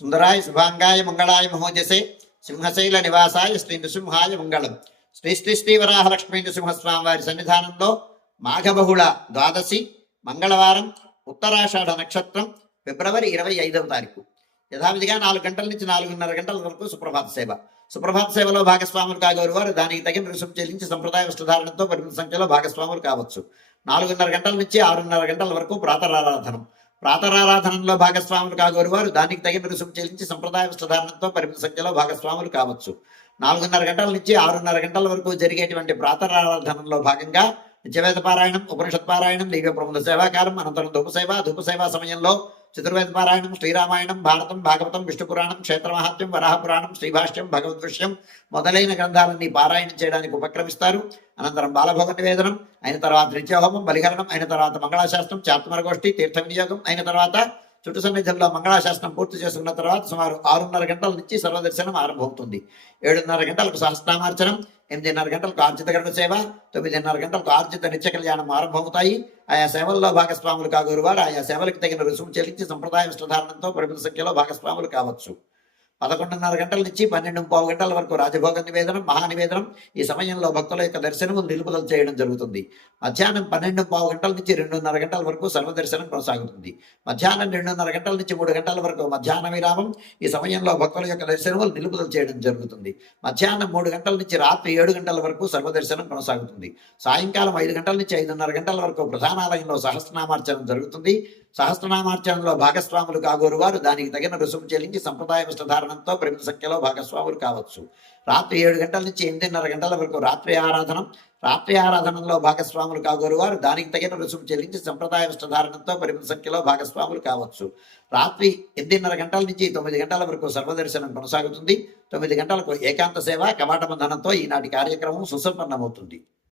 సుందరాయ శుభాంగాయ మంగళాయ మహోజసే సింహశైల నివాసాయ శ్రీ నృసింహాయ మంగళం. శ్రీ శ్రీ శ్రీవరాహ లక్ష్మీ నృసింహస్వామి వారి సన్నిధానంలో మాఘబహుళ ద్వాదశి మంగళవారం ఉత్తరాషాఢ నక్షత్రం ఫిబ్రవరి 25వ తారీఖు యథావిధిగా 4 గంటల నుంచి 4:30 గంటల వరకు సుప్రభాత సేవ. సుప్రభాత సేవలో భాగస్వాములు కాగోరు వారు దానికి తగిన రుసుము చెల్లించి సంప్రదాయ వస్త్రధారణతో పరిమిత సంఖ్యలో భాగస్వాములు కావచ్చు. 4:30 గంటల నుంచి 6:30 గంటల వరకు ప్రాతరారాధనం. ప్రాతరారాధనంలో భాగస్వాములు కాగోరు వారు దానికి తగిన రుసుము చెల్లించి సంప్రదాయ వస్త్రధారణతో పరిమిత సంఖ్యలో భాగస్వాములు కావచ్చు. 4:30 గంటల నుంచి 6:30 గంటల వరకు జరిగేటువంటి ప్రాతరారాధనంలో భాగంగా నిత్యవేద పారాయణం, ఉపనిషత్ పారాయణం, దివ్య ప్రబంధ సేవాకాలం, అనంతరం ధూపసేవ సమయంలో చతుర్వేద పారాయణం, శ్రీరామాయణం, భారతం, భాగవతం, విష్ణు పురాణం, క్షేత్ర మహాత్మ్యం, వరాహ పురాణం, శ్రీభాష్యం, భగవద్విషయం మొదలైన గ్రంథాలన్నీ పారాయణం చేయడానికి ఉపక్రమిస్తారు. అనంతరం బాలభోగ నివేదనం అయిన తర్వాత నిత్యహోమం, బలిహరణం అయిన తర్వాత మంగళాశాస్త్రం, చాత్మరగోష్ఠి, తీర్థ వినియోగం అయిన తర్వాత చుట్టు సన్నిధుల్లో మంగళాశాస్త్రం పూర్తి చేసుకున్న తర్వాత సుమారు 6:30 గంటల నుంచి సర్వదర్శనం ఆరంభమవుతుంది. 7:30 గంటలకు సహస్రనామార్చనం, 8:30 గంటలకు ఆర్జిత గరుడ సేవ, 9:30 గంటలకు ఆర్జిత నిత్య కళ్యాణం ఆరంభమవుతాయి. ఆయా సేవల్లో భాగస్వాములు కాగోరు వారు ఆయా సేవలకు తగిన రుసుము చెల్లించి సంప్రదాయ వస్త్రధారణంతో పరిమిత సంఖ్యలో భాగస్వాములు కావచ్చు. 11:30 గంటల నుంచి 12:15 గంటల వరకు రాజభోగ నివేదనం, మహానివేదనం. ఈ సమయంలో భక్తుల యొక్క దర్శనము నిలుపుదల చేయడం జరుగుతుంది. మధ్యాహ్నం 12:15 గంటల నుంచి 2:30 గంటల వరకు సర్వదర్శనం కొనసాగుతుంది. మధ్యాహ్నం 2:30 గంటల నుంచి 3 గంటల వరకు మధ్యాహ్న విరామం. ఈ సమయంలో భక్తుల యొక్క దర్శనములు నిలుపుదల చేయడం జరుగుతుంది. మధ్యాహ్నం 3 గంటల నుంచి రాత్రి 7 గంటల వరకు సర్వదర్శనం కొనసాగుతుంది. సాయంకాలం 5 గంటల నుంచి 5:30 గంటల వరకు ప్రధానాలయంలో సహస్రనామార్చనం జరుగుతుంది. సహస్రనామార్చనలో భాగస్వాములు కాగోరు వారు దానికి తగిన రుసుము చెల్లించి సంప్రదాయ వస్త్రధారణంతో పరిమిత సంఖ్యలో భాగస్వాములు కావచ్చు. రాత్రి 7 గంటల నుంచి 8:30 గంటల వరకు రాత్రి ఆరాధనం. రాత్రి ఆరాధనలో భాగస్వాములు కాగోరు వారు దానికి తగిన రుసుము చెల్లించి సంప్రదాయ వస్త్రధారణంతో పరిమిత సంఖ్యలో భాగస్వాములు కావచ్చు. రాత్రి 8:30 గంటల నుంచి 9 గంటల వరకు సర్వదర్శనం కొనసాగుతుంది. 9 గంటలకు ఏకాంత సేవ కవాట బంధనంతో ఈనాటి కార్యక్రమం సుసంపన్నమవుతుంది.